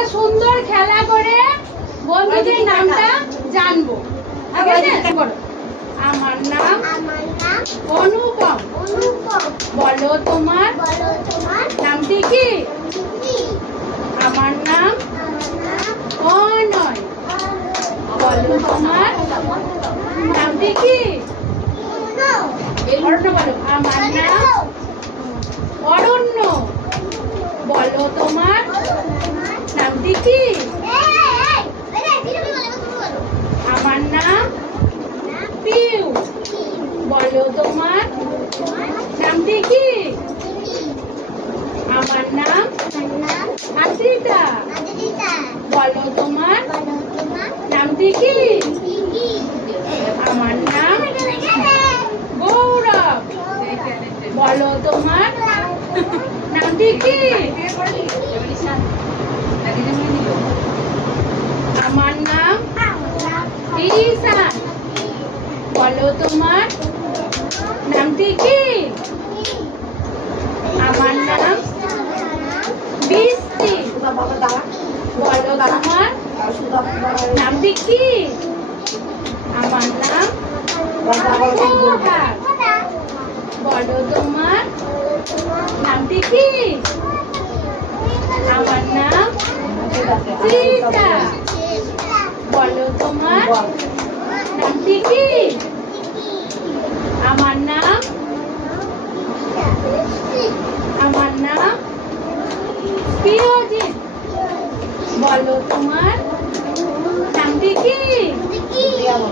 একটা সুন্দর খেলা করে বন্ধুদের নামটা জানবো। আমার নাম অনুপম। বলো তোমার নামটি কি? আমার নাম অনয়। বলো তোমার নামটি কি? বলো। আমার নাম অরণ্য। বলো তোমার নামটি কি? আমার নাম পিউ। বলো তোমার নামটি কি? আমার নাম আদ্রিতা। বলো তোমার নামটি কি? আমার নাম গৌরব। বলো তোমার নামটি কি? আমার নাম ঈশান। বলো তোমার নামটি কি? আমার নাম বৃষ্টি। বলো তোমার নামটি কি? আমার নাম সোহাগ। বলো তোমার নামটি কি? আমার নাম সীতা। বলো তোমার নামটি কি? আমার নাম প্রিয়জিৎ। বলো তোমার নামটি কি?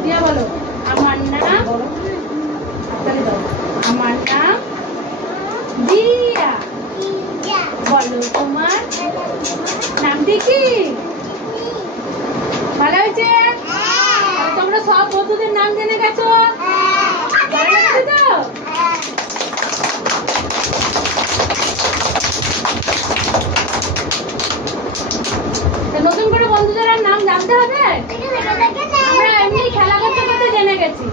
দিয়া বলো। আমার নাম দিয়া। বলো তোমার নামটি কি? ভালো হয়েছে? তোমরা সব বন্ধুদের নাম জেনে গেছো? ভালো লেগেছে তো? নতুন করে বন্ধুদের আর নাম জানতে হবে? আমরা এমনি খেলা করতে করতে জেনে গেছি।